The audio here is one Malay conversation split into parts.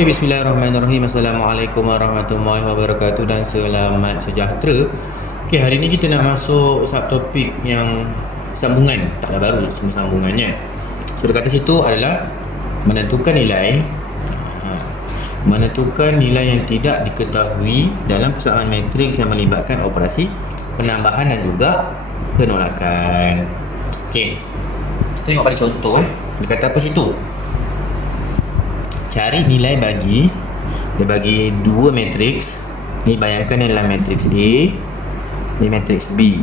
Bismillahirrahmanirrahim. Assalamualaikum warahmatullahi wabarakatuh dan selamat sejahtera. Okey, hari ni kita nak masuk subtopik yang sambungan, taklah baru, semua sambungannya. So dia kata situ adalah menentukan nilai yang tidak diketahui dalam persoalan matriks yang melibatkan operasi penambahan dan juga penolakan. Okey, kita tengok pada contoh. Dia kata apa situ? Cari nilai dia bagi dua matriks. Ni bayangkan ni adalah matriks A, ni matriks B.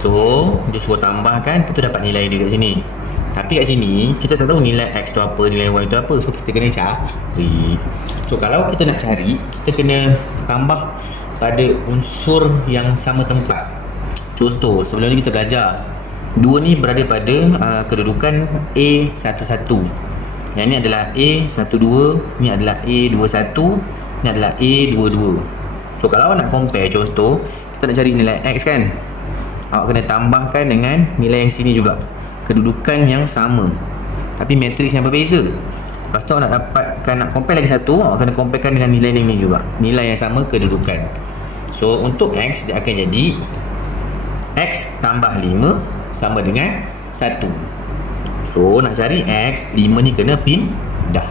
So dia suruh tambahkan, kita dapat nilai dia kat sini. Tapi kat sini kita tak tahu nilai X tu apa, nilai Y tu apa. So kita kena cari. So kalau kita nak cari, kita kena tambah pada unsur yang sama tempat. Contoh, sebelum ni kita belajar dua ni berada pada kedudukan A11. Yang ni adalah A12, ni adalah A21, ni adalah A22. So kalau nak compare, contoh kita nak cari nilai X kan, awak kena tambahkan dengan nilai yang sini juga, kedudukan yang sama tapi matriks yang berbeza. Lepas tu awak nak compare lagi satu, awak kena comparekan dengan nilai ini juga, nilai yang sama kedudukan. So untuk X dia akan jadi X tambah 5 sama dengan 1. So nak cari X, 5 ni kena pindah.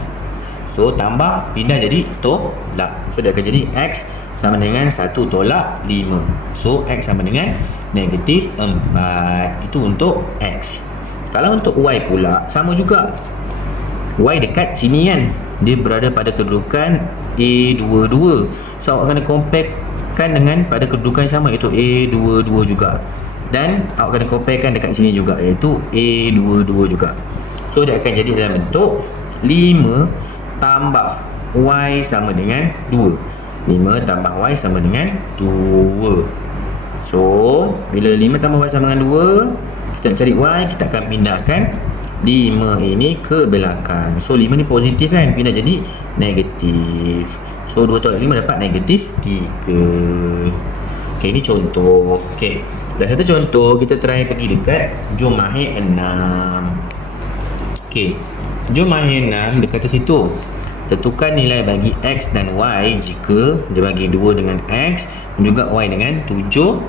So tambah, pindah jadi tolak. So dia akan jadi X sama dengan 1 tolak 5. So X sama dengan negatif 4. Itu untuk X. Kalau untuk Y pula, sama juga. Y dekat sini kan, dia berada pada kedudukan A22. So awak kena comparekan dengan pada kedudukan sama, iaitu A22 juga. Dan awak kena comparekan dekat sini juga, iaitu A22 juga. So dia akan jadi dalam bentuk 5 tambah Y sama dengan 2. 5 tambah Y sama dengan 2. So bila 5 tambah Y sama dengan 2, kita nak cari Y, kita akan pindahkan 5 ini ke belakang. So 5 ni positif kan, pindah jadi negatif. So 2 tolak 5 dapat negatif 3. Ok, ini contoh. Ok, dah satu contoh, kita try pergi dekat jom mahir 6. Ok, jom mahir 6 dekat situ. Tentukan nilai bagi X dan Y jika dia bagi 2 dengan X dan juga Y dengan 7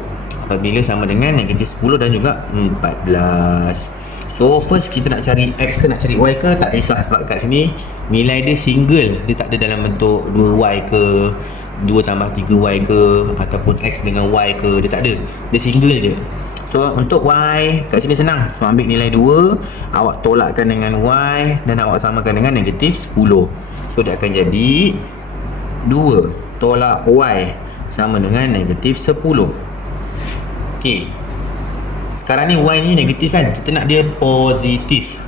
apabila sama dengan negatif 10 dan juga 14. So first kita nak cari X ke nak cari Y ke, tak kisah sebab kat sini nilai dia single. Dia tak ada dalam bentuk 2Y ke 2 tambah 3Y ke ataupun X dengan Y ke, dia tak ada. Dia single je. So untuk Y kat sini senang. So ambil nilai 2, awak tolakkan dengan Y dan awak samakan dengan negatif 10. So dia akan jadi 2 tolak Y sama dengan negatif 10. Ok, sekarang ni Y ni negatif kan, kita nak dia positif.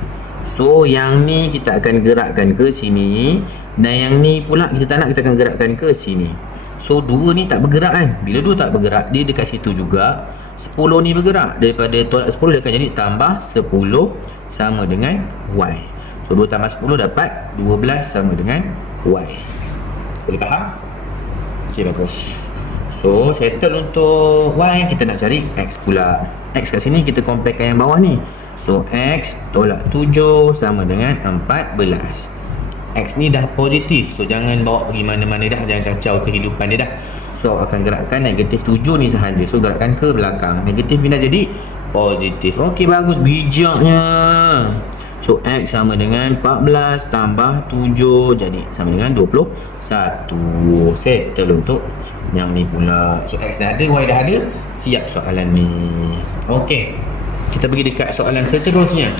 So yang ni kita akan gerakkan ke sini, dan yang ni pula kita tak nak, kita akan gerakkan ke sini. So 2 ni tak bergerak kan. Bila 2 tak bergerak, dia dekat situ juga. 10 ni bergerak. Daripada tolak 10 dia akan jadi tambah 10 sama dengan Y. So 2 tambah 10 dapat 12 sama dengan Y. Boleh faham? Ok, bagus. So settle untuk Y, kita nak cari X pula. X kat sini kita comparekan yang bawah ni. So X tolak 7 sama dengan 14. X ni dah positif, so jangan bawa pergi mana-mana dah, jangan kacau kehidupan dia dah. So akan gerakkan negatif 7 ni sahaja. So gerakkan ke belakang, negatif pindah jadi positif. Okey, bagus, bijaknya. So X sama dengan 14 tambah 7 jadi sama dengan 21. Settle untuk yang ni pula. So X dah ada, Y dah ada, siap soalan ni. Okey, kita pergi dekat soalan seterusnya.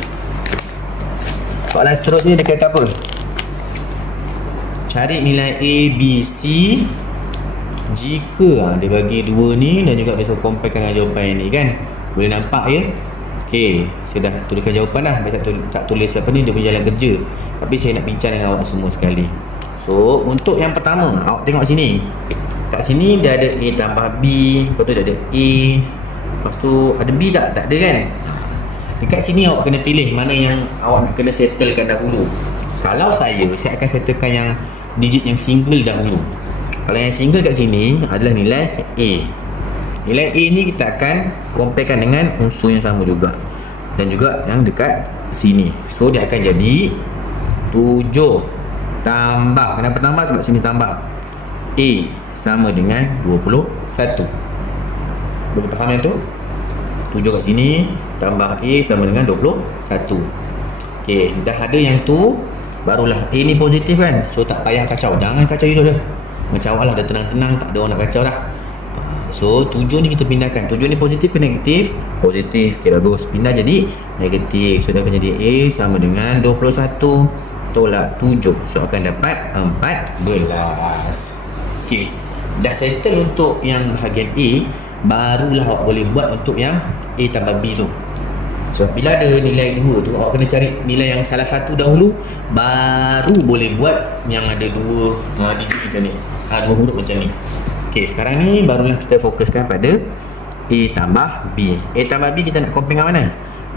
Soalan seterusnya dia kata apa? Cari nilai A, B, C jika dia bagi 2 ni dan juga dia suruh comparekan dengan jawapan ni kan. Boleh nampak ya? Ok, saya dah tuliskan jawapan dah. Saya tak tulis apa ni, dia punya jalan kerja. Tapi saya nak bincang dengan awak semua sekali. So untuk yang pertama, awak tengok sini. Kat sini dia ada A tambah B, lepas tu dia ada A, lepas tu ada B tak? Tak ada kan? Dekat sini awak kena pilih mana yang awak nak kena settlekan dahulu. Kalau saya akan settlekan yang digit yang single dahulu. Kalau yang single kat sini adalah nilai A. Nilai A ni kita akan comparekan dengan unsur yang sama juga, dan juga yang dekat sini. So dia akan jadi 7 tambah. Kenapa tambah? Sebab sini tambah. A sama dengan 21. Boleh faham yang tu? 7 kat sini tambah A sama dengan 21. Okey, dah ada yang tu, barulah A ni positif kan. So tak payah kacau. Jangan kacau hidup dia. Macam awak lah, dah tenang-tenang, tak ada orang nak kacau dah. So 7 ni kita pindahkan. 7 ni positif ke negatif? Positif. Okey, bagus. Pindah jadi negatif. So dah akan jadi A sama dengan 21 tolak 7. So akan dapat 14. Okey, dah settle untuk yang bahagian A. Barulah awak boleh buat untuk yang A tambah B tu. So bila ada nilai 2 tu, awak kena cari nilai yang salah satu dahulu, baru boleh buat yang ada 2 digit macam ni, 2 huruf macam ni. Okey, sekarang ni barulah kita fokuskan pada A tambah B. A tambah B kita nak compare dengan mana?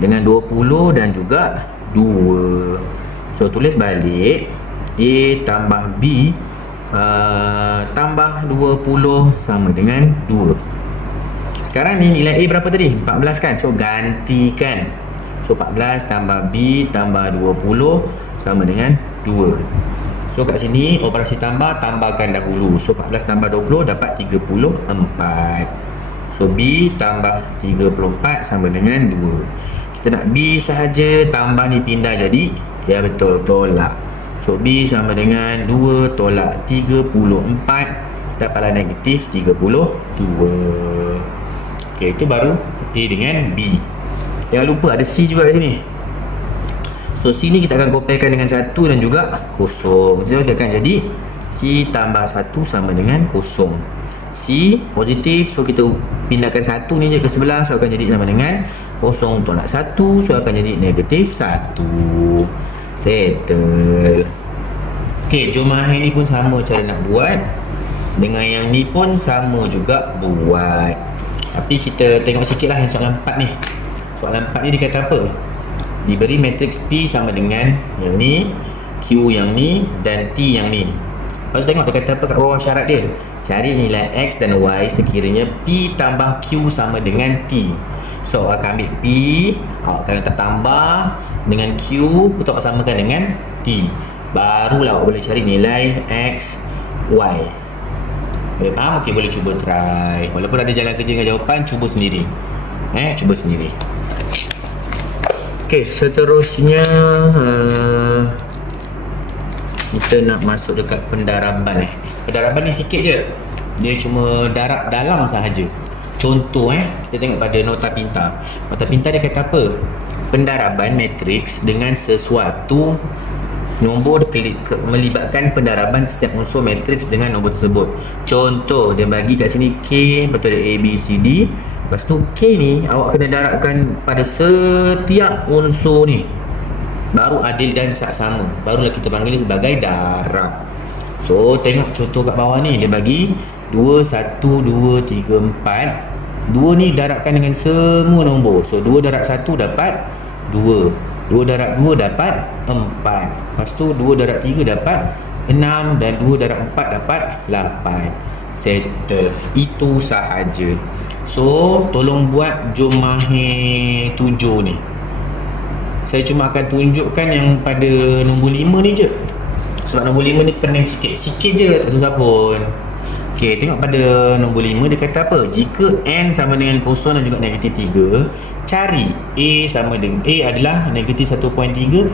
Dengan 20 dan juga 2. So tulis balik A tambah B tambah 20 sama dengan 2. Sekarang ni nilai A berapa tadi? 14 kan? So gantikan. So 14 tambah B tambah 20 sama dengan 2. So kat sini operasi tambah, tambahkan dahulu. So 14 tambah 20 dapat 34. So B tambah 34 sama dengan 2. Kita nak B sahaja, tambah ni pindah jadi, ya betul, tolak. So B sama dengan 2 tolak 34, dapatlah negatif 32. Okey, itu baru A dengan B. Jangan lupa ada C juga kat sini. So C ni kita akan comparekan dengan 1 dan juga 0. So dia akan jadi C tambah 1 sama dengan 0. C positif, so kita pindahkan 1 ni je ke sebelah. So akan jadi sama dengan 0 tolak 1. So akan jadi negatif 1. Settle. Okey, jom ni pun sama cara nak buat. Dengan yang ni pun sama juga buat. Tapi kita tengok sikit lah yang soalan 4 ni. Soalan 4 ni dia kata apa? Diberi matriks P sama dengan yang ni, Q yang ni dan T yang ni. Lepas tu tengok dia kata apa kat bawah syarat dia. Cari nilai X dan Y sekiranya P tambah Q sama dengan T. So awak akan ambil P, awak akan letak tambah dengan Q, betul awak samakan dengan T. Barulah awak boleh cari nilai X, Y. Boleh faham? Okey, boleh cuba try. Walaupun ada jalan kerja dengan jawapan, cuba sendiri. Cuba sendiri. Okey, seterusnya kita nak masuk dekat pendaraban. Pendaraban ni sikit je. Dia cuma darab dalam sahaja. Contoh kita tengok pada nota pintar. Nota pintar dia kata apa? Pendaraban matriks dengan sesuatu nombor melibatkan pendaraban setiap unsur matriks dengan nombor tersebut. Contoh, dia bagi kat sini K, betul ada A, B, C, D. Lepas tu K ni awak kena darabkan pada setiap unsur ni. Baru adil dan saksama. Barulah kita panggil sebagai darab. So, tengok contoh kat bawah ni. Dia bagi 2, 1, 2, 3, 4. 2 ni darabkan dengan semua nombor. So, 2 darab 1 dapat 2. 2 darab 2 dapat 4. Lepas tu 2 darab 3 dapat 6. Dan 2 darab 4 dapat 8. Settle. Itu sahaja. So tolong buat jom mahir 7 ni. Saya cuma akan tunjukkan yang pada nombor 5 ni je. Sebab nombor 5 ni pening sikit-sikit je, tak susah pun. Ok, tengok pada nombor 5 dia kata apa? Jika N sama dengan 0 dan juga negatif 3, cari A sama dengan A adalah negatif 1.3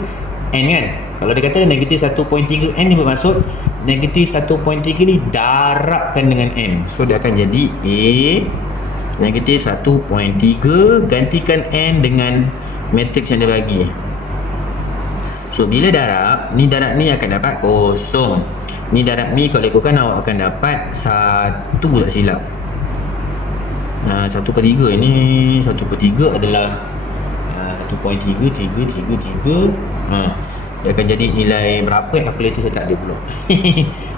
N kan. Kalau dia kata negatif 1.3 N ni bermaksud negatif 1.3 ni darabkan dengan N. So dia akan jadi A negatif 1.3 gantikan N dengan matriks yang dia bagi. So bila darab ni akan dapat 0. Ni darab ni kalau ikutkan awak akan dapat 1 tak silap. 1/3 ini 1/3 adalah 1.3 3 3 3. Dia akan jadi nilai berapa kalkulator saya tak ada pula.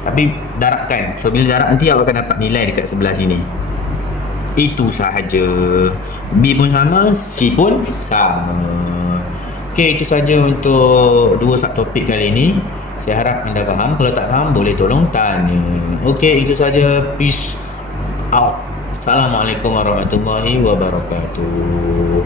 Tapi darabkan. So bila darab nanti awak akan dapat nilai dekat sebelah sini. Itu sahaja. B pun sama, C pun sama. Okey, itu sahaja untuk 2 subtopik kali ini. Saya harap anda faham. Kalau tak faham boleh tolong tanya. Okey, itu sahaja. Peace out. Assalamualaikum warahmatullahi wabarakatuh.